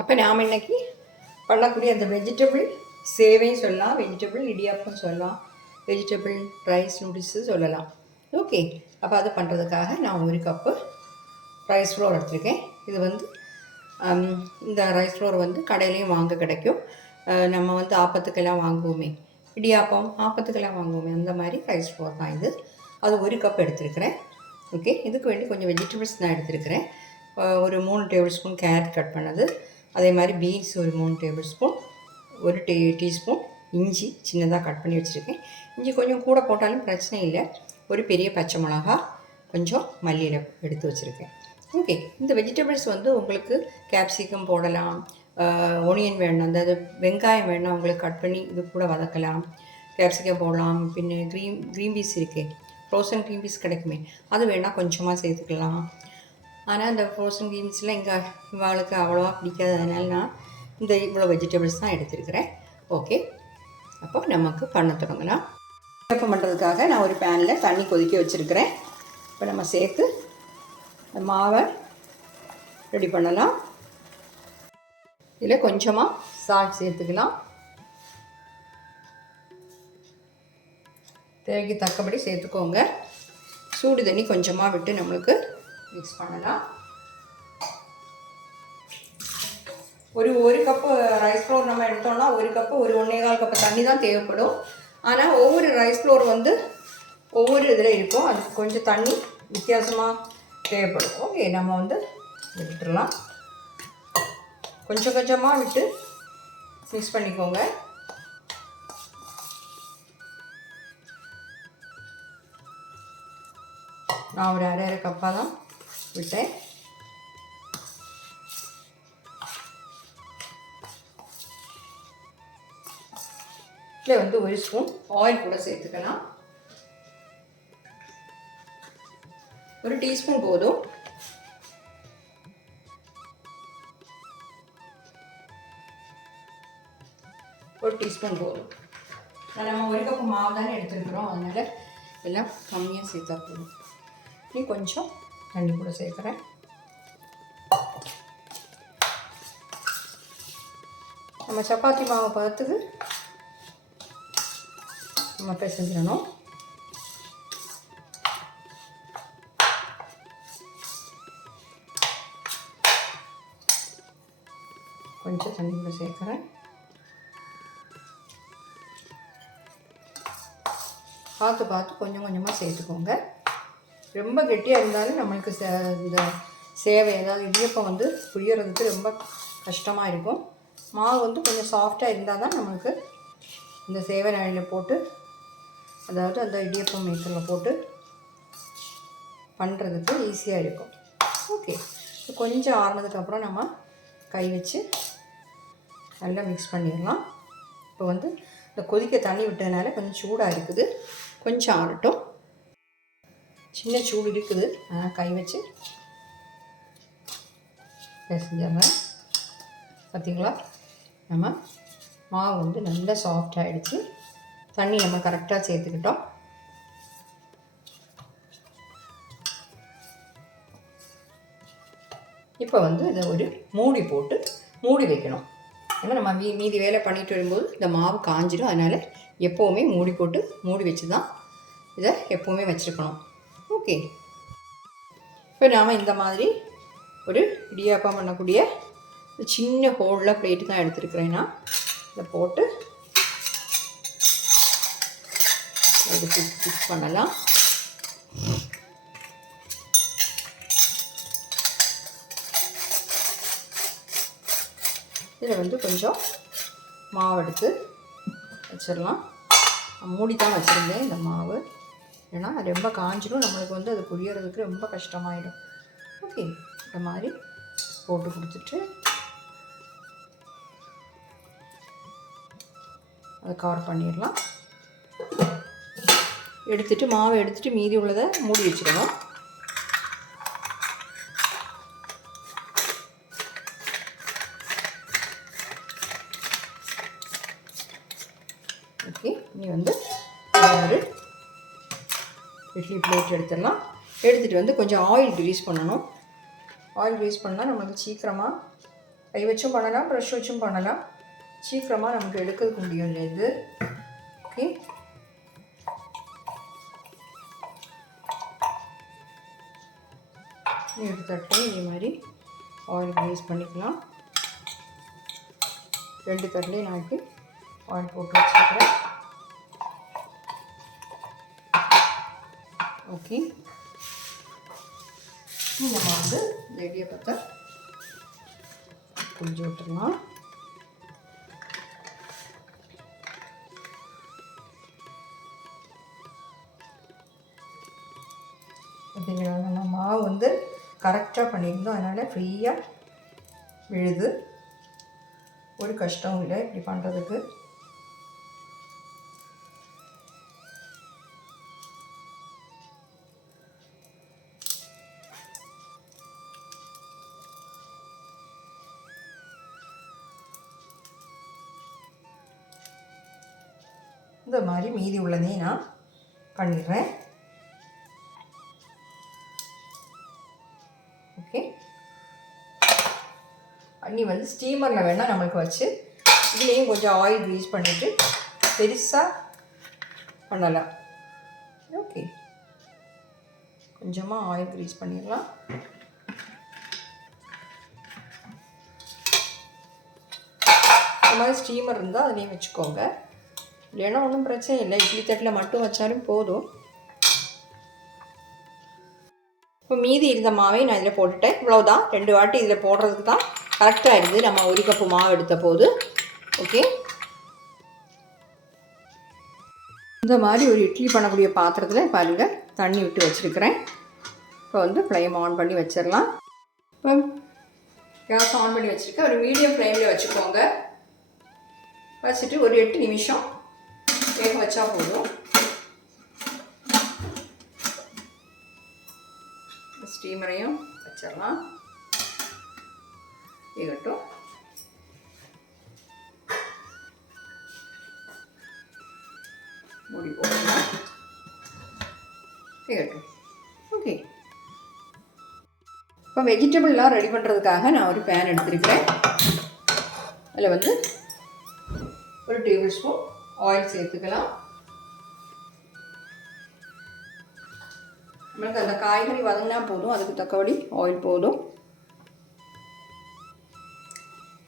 அப்போ நாம் இன்னைக்கு பண்ணக்கூடிய அந்த வெஜிடபிள் சேவையும் சொல்லலாம் வெஜிடபிள் இடியாப்பம் சொல்லலாம் வெஜிடபிள் ரைஸ் நூடுல்ஸு சொல்லலாம். ஓகே அப்போ அது பண்ணுறதுக்காக நான் ஒரு கப்பு ரைஸ் ஃப்ளோர் எடுத்திருக்கேன். இது வந்து இந்த ரைஸ் ஃப்ளோர் வந்து கடையிலையும் வாங்க கிடைக்கும். நம்ம வந்து ஆப்பத்துக்கெல்லாம் வாங்குவோமே. இடியாப்பம் ஆப்பத்துக்கெல்லாம் வாங்குவோமே. அந்த மாதிரி ரைஸ் ஃப்ளோர் தான் இது. அது ஒரு கப் எடுத்திருக்கிறேன். ஓகே இதுக்கு வேண்டி கொஞ்சம் வெஜிடபிள்ஸ் நான் எடுத்திருக்கிறேன். ஒரு மூணு டேபிள் ஸ்பூன் கேரட் கட் பண்ணது. அதே மாதிரி பீன்ஸ் ஒரு மூணு டேபிள் ஸ்பூன் ஒரு டீ டீஸ்பூன் இஞ்சி சின்னதாக கட் பண்ணி வச்சுருக்கேன். இஞ்சி கொஞ்சம் கூட போட்டாலும் பிரச்சனை இல்லை. ஒரு பெரிய பச்சை மிளகா கொஞ்சம் மல்லியில் எடுத்து வச்சுருக்கேன். ஓகே இந்த வெஜிடபிள்ஸ் வந்து உங்களுக்கு கேப்சிகம் போடலாம் ஒனியன் வேணும் அதாவது வெங்காயம் வேணும் உங்களுக்கு கட் பண்ணி இது கூட வதக்கலாம். கேப்சிகம் போடலாம் பின்ன க்ரீன் க்ரீன் பீஸ் இருக்குது ஃப்ரோசன் க்ரீன் பீஸ் கிடைக்குமே அது வேணால் கொஞ்சமாக சேர்த்துக்கலாம். ஆனால் இந்த ஃப்ரோசன் பீன்ஸ்லாம் இங்கே இவாளுக்கு அவ்வளோவா பிடிக்காததுனால நான் இந்த இவ்வளோ வெஜிடபிள்ஸ் தான் எடுத்துருக்கிறேன். ஓகே அப்போ நமக்கு பண்ண தொடங்கலாம். இடியாப்பம் பண்ணுறதுக்காக நான் ஒரு பேனில் தண்ணி கொதிக்க வச்சுருக்கிறேன். இப்போ நம்ம சேர்த்து இந்த மாவை ரெடி பண்ணலாம். இதில் கொஞ்சமாக சால்ட் சேர்த்துக்கலாம். தேவைக்கு தக்கபடி சேர்த்துக்கோங்க. சூடு தண்ணி கொஞ்சமாக விட்டு நம்மளுக்கு மிக்ஸ் பண்ணலாம். ஒரு ஒரு கப்பு ரைஸ் ஃப்ளோர் நம்ம எடுத்தோம்னா ஒரு கப்பு ஒரு ஒன்றே கால் கப்பு தண்ணி தான் தேவைப்படும். ஆனால் ஒவ்வொரு ரைஸ் ஃப்ளோர் வந்து ஒவ்வொரு இதில் இருக்கும். அதுக்கு கொஞ்சம் தண்ணி வித்தியாசமாக தேவைப்படும். ஓகே நம்ம வந்து விட்டுடலாம். கொஞ்சம் கொஞ்சமாக விட்டு மிக்ஸ் பண்ணிக்கோங்க. நான் ஒரு அரை அரை கப்பாக தான் விட்டேன் இதில் வந்து ஒரு ஸ்பூன் ஆயில் கூட சேர்த்துக்கலாம். ஒரு டீஸ்பூன் போதும். ஒரு டீஸ்பூன் போதும். நம்ம ஒரு கப்பு மாவு தானே எடுத்துருக்குறோம். அதனால் எல்லாம் கம்மியாக சேர்த்தா போதும். நீ கொஞ்சம் தண்ணி கூட சேர்க்குறேன். நம்ம சப்பாத்தி மாவு பார்த்துக்கு நம்ம பிசைஞ்சிடணும். கொஞ்சம் தண்ணி கூட சேர்க்குறேன். பார்த்து பார்த்து கொஞ்சம் கொஞ்சமாக சேர்த்துக்கோங்க. ரொம்ப கெட்டியாக இருந்தாலும் நம்மளுக்கு சே இந்த சேவை ஏதாவது இடியப்பம் வந்து புயறதுக்கு ரொம்ப கஷ்டமாக இருக்கும். மாவு வந்து கொஞ்சம் சாஃப்டாக இருந்தால் தான் நம்மளுக்கு இந்த சேவை நாளில் போட்டு அதாவது அந்த இடியப்பம் மேக்கரில் போட்டு பண்ணுறதுக்கு ஈஸியாக இருக்கும். ஓகே கொஞ்சம் ஆறுனதுக்கப்புறம் நம்ம கை வச்சு நல்லா மிக்ஸ் பண்ணிடலாம். இப்போ வந்து இந்த கொதிக்க தண்ணி விட்டதுனால கொஞ்சம் சூடாக இருக்குது. கொஞ்சம் ஆறட்டும். சின்ன சூடு இருக்குது. ஆனால் கை வச்சு. செஞ்சாங்க பார்த்தீங்களா நம்ம மாவு வந்து நல்லா சாஃப்ட் ஆகிடுச்சு தண்ணி நம்ம கரெக்டாக சேர்த்துக்கிட்டோம். இப்போ வந்து இதை ஒரு மூடி போட்டு மூடி வைக்கணும். ஏன்னா நம்ம மீ மீதி வேலை பண்ணிட்டு வரும்போது இந்த மாவு காஞ்சிடும் அதனால் எப்போவுமே மூடி போட்டு மூடி வச்சு தான் இதை எப்போவுமே வச்சுருக்கணும். ஓகே இப்போ நாம் இந்த மாதிரி ஒரு இடியாப்பம் பண்ணக்கூடிய ஒரு சின்ன ஹோலில் பிளேட்டு தான் எடுத்துருக்குறேன்னா நான். இதை போட்டு எடுத்து குக் பண்ணலாம். இதில் வந்து கொஞ்சம் மாவு எடுத்து வச்சிடலாம். மூடி தான் வச்சுருந்தேன் இந்த மாவு. ஏன்னா ரொம்ப காஞ்சிடும் நம்மளுக்கு வந்து அது புரியறதுக்கு ரொம்ப கஷ்டமாயிடும். ஓகே இந்த மாதிரி போட்டு கொடுத்துட்டு அதை கவர் பண்ணிடலாம். எடுத்துட்டு மாவை எடுத்துட்டு மீதி உள்ளதை மூடி வச்சுக்கணும் ஓகே நீ வந்து ஒரு இட்லி பிளேட் எடுத்துடலாம். எடுத்துகிட்டு வந்து கொஞ்சம் ஆயில் கிரீஸ் பண்ணணும். ஆயில் கிரீஸ் பண்ணால் நம்மளுக்கு சீக்கிரமாக கை வச்சும் பண்ணலாம் ப்ரஷ் வச்சும் பண்ணலாம். சீக்கிரமாக நமக்கு எடுக்கிறதுக்கு முடியும் இது. ஓகே எடுத்துட்டு இதே மாதிரி ஆயில் யூஸ் பண்ணிக்கலாம். ரெண்டு தட்டிலையும் நான் ஆயில் போட்டு வச்சுக்கிறேன். ஓகே நம்ம வந்து இந்த இடியப்பத்தை கொஞ்சம் விட்டுடலாம் அப்படிங்களா நம்ம மாவு வந்து கரெக்டாக பண்ணியிருந்தோம். அதனால் ஃப்ரீயாக விழுது. ஒரு கஷ்டமும் இல்லை. இப்படி பண்ணுறதுக்கு இந்த மாதிரி மீதி உள்ளதையும் நான் பண்ணிடுறேன். ஓகே பண்ணி வந்து ஸ்டீமரில் வேணால் நம்மளுக்கு வச்சு இதுலேயும் கொஞ்சம் ஆயில் யூஸ் பண்ணிவிட்டு பெருசாக பண்ணலாம். ஓகே கொஞ்சமாக ஆயில் க்ரீஸ் பண்ணிடலாம். இந்த மாதிரி ஸ்டீமர் இருந்தால் அதுலேயும் வச்சுக்கோங்க. இல்லைன்னா ஒன்றும் பிரச்சனை இல்லை. இட்லி தட்டில் மட்டும் வச்சாலும் போதும். இப்போ மீதி இருந்த மாவை நான் இதில் போட்டுட்டேன். இவ்வளோதான் ரெண்டு வாட்டி இதில் போடுறதுக்கு தான் கரெக்டாக இருக்குது. நம்ம ஒரு கப்பு மாவு எடுத்த போது. ஓகே இந்த மாதிரி ஒரு இட்லி பண்ணக்கூடிய பாத்திரத்தில் பாருங்கள் தண்ணி விட்டு வச்சுருக்கிறேன். இப்போ வந்து ஃப்ளேம் ஆன் பண்ணி வச்சிடலாம். இப்போ கேஸ் ஆன் பண்ணி வச்சுருக்கேன். ஒரு மீடியம் ஃப்ளேமில் வச்சுக்கோங்க. வச்சுட்டு ஒரு எட்டு நிமிஷம் வேக வச்சா போதும் ஸ்டீமரையும் வச்சிடலாம் வேகட்டும் மூடி போடலாம் வேகட்டும் ஓகே இப்போ வெஜிடபிள்லாம் ரெடி பண்ணுறதுக்காக நான் ஒரு பேன் எடுத்துருக்கேன் அதில் வந்து ஒரு டேபிள் ஸ்பூன் ஆயில் சேர்த்துக்கலாம். நம்மளுக்கு அந்த காய்கறி வதங்கினா போதும். அதுக்கு தக்கபடி ஆயில் போதும்.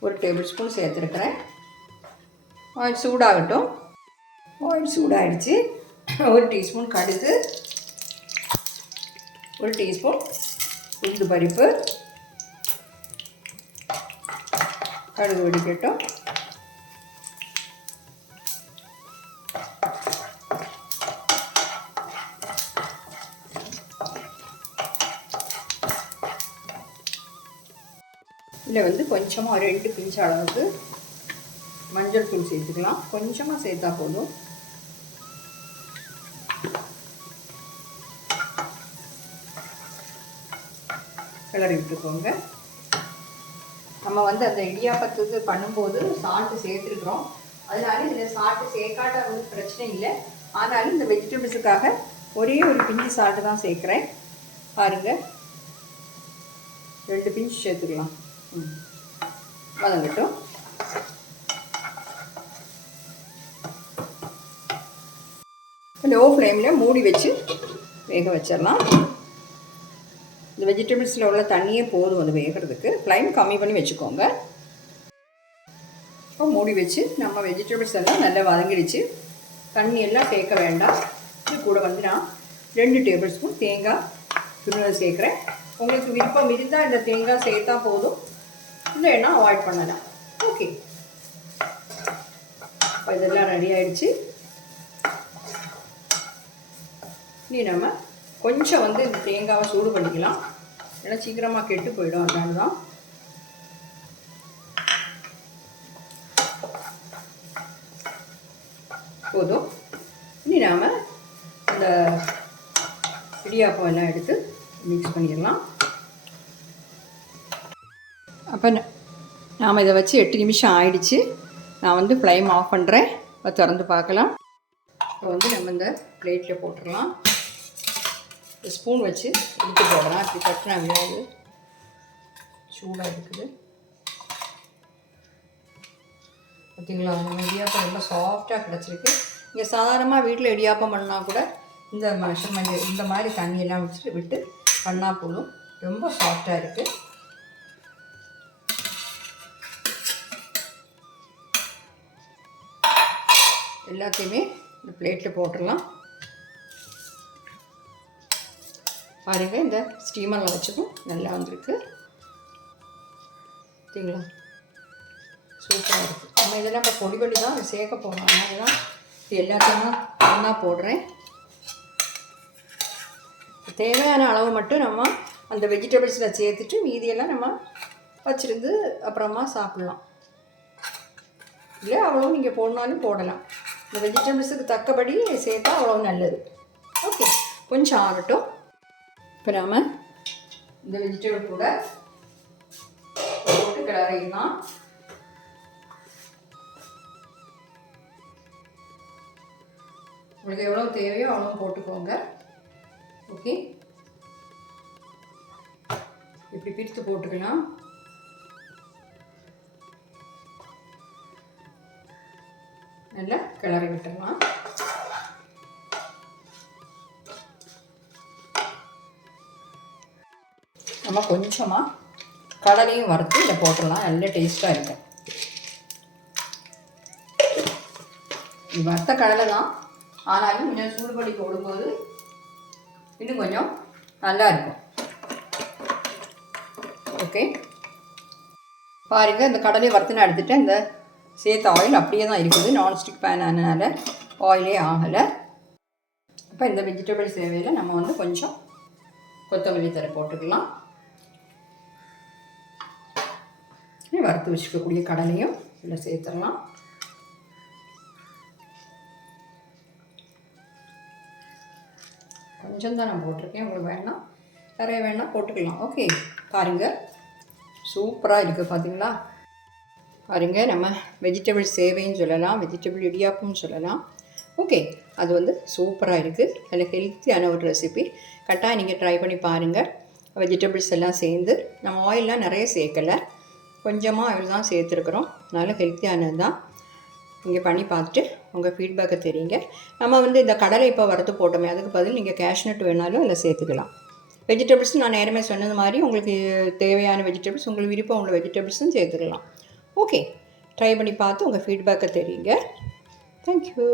ஒரு டேபிள் ஸ்பூன் சேர்த்துருக்குறேன். ஆயில் சூடாகட்டும். ஆயில் சூடாகிடுச்சு ஒரு டீஸ்பூன் கடுகு. ஒரு டீஸ்பூன் உளுந்து பருப்பு. கடுகு வெடிக்கட்டும். இதில் வந்து கொஞ்சமாக ரெண்டு பிஞ்சு அளவுக்கு மஞ்சள் தூள் சேர்த்துக்கலாம். கொஞ்சமாக சேர்த்தா போதும். கிளறி விட்டுக்கோங்க. நம்ம வந்து அந்த இடியாப்பத்துக்கு பண்ணும்போது சால்ட்டு சேர்த்துருக்குறோம். அதனால இதில் சால்ட்டு சேர்க்காட்ட வந்து பிரச்சனை இல்லை. ஆனாலும் இந்த வெஜிடபிள்ஸுக்காக ஒரே ஒரு பிஞ்சு சால்ட்டு தான் சேர்க்குறேன். பாருங்கள் ரெண்டு பிஞ்சு சேர்த்துக்கலாம். வதங்கட்டும் லோ ஃப்ளேமில் மூடி வச்சு வேக வச்சிடலாம் இந்த வெஜிடபிள்ஸில் உள்ள தண்ணியே போதும் அது வேகிறதுக்கு ஃப்ளைம் கம்மி பண்ணி வச்சுக்கோங்க இப்போ மூடி வச்சு நம்ம வெஜிடபிள்ஸ் எல்லாம் நல்லா வதங்கிடுச்சு தண்ணி எல்லாம் சேர்க்க வேண்டாம் இது கூட வந்து நான் ரெண்டு டேபிள் ஸ்பூன் தேங்காய் துணி சேர்க்குறேன் உங்களுக்கு விருப்பம் இருந்தால் இந்த தேங்காய் சேர்த்தா போதும் இல்லைன்னா அவாய்ட் பண்ணலாம். ஓகே இப்போ இதெல்லாம் ரெடி ஆகிடுச்சு இனி நம்ம கொஞ்சம் வந்து இந்த தேங்காவை சூடு பண்ணிக்கலாம். ஏன்னா சீக்கிரமாக கெட்டு போயிடும் அதனால தான் போதும். இனி நாம் இந்த இடியாப்பம் எல்லாம் எடுத்து மிக்ஸ் பண்ணிடலாம். அப்போ நாம் இதை வச்சு எட்டு நிமிஷம் ஆயிடுச்சு. நான் வந்து ஃப்ளைம் ஆஃப் பண்ணுறேன் இப்போ திறந்து பார்க்கலாம். இப்போ வந்து நம்ம இந்த பிளேட்டில் போட்டுடலாம். ஸ்பூன் வச்சு எடுத்து போடலாம். இப்படி கட்டினா விழாது சூடாக இருக்குது. பார்த்தீங்களா நம்ம இடியாப்பம் ரொம்ப சாஃப்டாக கிடச்சிருக்கு. இங்கே சாதாரணமாக வீட்டில் இடியாப்பம் பண்ணால் கூட இந்த மெஷர்மெண்ட் இந்த மாதிரி தண்ணியெல்லாம் வச்சுட்டு விட்டு பண்ணால் போதும். ரொம்ப சாஃப்டாக இருக்குது எல்லாத்தையுமே இந்த பிளேட்டில் போட்டுடலாம். பாருங்கள் இந்த ஸ்டீமரில் வச்சதும் நல்லா வந்திருக்கு. பார்த்தீங்களா சூப்பராக இருக்குது நம்ம இதெல்லாம் இப்போ பொடி பொடி தான் சேர்க்க போகிறோம் அதனால தான் இது எல்லாத்தையும் ஒன்றா போடுறேன். தேவையான அளவு மட்டும் நம்ம அந்த வெஜிடபிள்ஸில் சேர்த்துட்டு மீதியெல்லாம் நம்ம வச்சுருந்து அப்புறமா சாப்பிட்லாம். இல்லை அவ்வளோ நீங்கள் போடணாலும் போடலாம். இந்த வெஜிடபிள்ஸுக்கு தக்கபடி சேர்த்தா அவ்வளோ நல்லது. ஓகே கொஞ்சம் ஆகட்டும். இப்போ நாம் இந்த வெஜிடபிள் கூட போட்டு கிளறிடலாம். உங்களுக்கு எவ்வளோ தேவையோ அவ்வளோ போட்டுக்கோங்க. ஓகே இப்படி பிரித்து போட்டுக்கலாம். நல்லா கிளறி விட்டுடலாம் நம்ம கொஞ்சமாக கடலையும் வறுத்து இதை போட்டுடலாம் நல்ல டேஸ்ட்டாக இருக்கும் வறுத்த கடலை தான் ஆனாலும் கொஞ்சம் சூடு பண்ணி போடும்போது இன்னும் கொஞ்சம் நல்லா இருக்கும் ஓகே பாருங்க இந்த கடலையை வறுத்து நான் எடுத்துட்டேன் இந்த சேர்த்த ஆயில் அப்படியே தான் இருக்குது நான்ஸ்டிக் பேன் அதனால் ஆயிலே ஆகலை. இப்போ இந்த வெஜிடபிள் சேவையில் நம்ம வந்து கொஞ்சம் கொத்தமல்லி தரை போட்டுக்கலாம். வறுத்து வச்சுக்கக்கூடிய கடலையும் இதில் சேர்த்துடலாம். கொஞ்சம் தான் நான் போட்டிருக்கேன். உங்களுக்கு வேணாம் நிறைய வேணால் போட்டுக்கலாம். ஓகே பாருங்கள் சூப்பராக இருக்குது பார்த்தீங்களா பாருங்கள் நம்ம வெஜிடபிள் சேவைன்னு சொல்லலாம் வெஜிடபிள் இடியாப்பும் சொல்லலாம். ஓகே அது வந்து சூப்பராக இருக்குது நல்ல ஹெல்த்தியான ஒரு ரெசிபி கட்டாயம் நீங்கள் ட்ரை பண்ணி பாருங்கள் வெஜிடபிள்ஸ் எல்லாம் சேர்ந்து நம்ம ஆயிலெலாம் நிறைய சேர்க்கலை. கொஞ்சமாக ஆயில் தான் சேர்த்துருக்குறோம். நல்ல ஹெல்த்தியானது தான். நீங்கள் பண்ணி பார்த்துட்டு உங்கள் ஃபீட்பேக்கை தெரியுங்க. நம்ம வந்து இந்த கடலை இப்போ வறுத்து போட்டோமே அதுக்கு பதில் நீங்கள் கேஷ்நட் வேணாலும் அதில் சேர்த்துக்கலாம். வெஜிடபிள்ஸ் நான் நேரமே சொன்னது மாதிரி உங்களுக்கு தேவையான வெஜிடபிள்ஸ் உங்களுக்கு விருப்பம் உள்ள வெஜிடபிள்ஸும் சேர்த்துக்கலாம். ஓகே ட்ரை பண்ணி பார்த்து உங்கள் ஃபீட்பேக்கை தெரியுங்க. தேங்க்யூ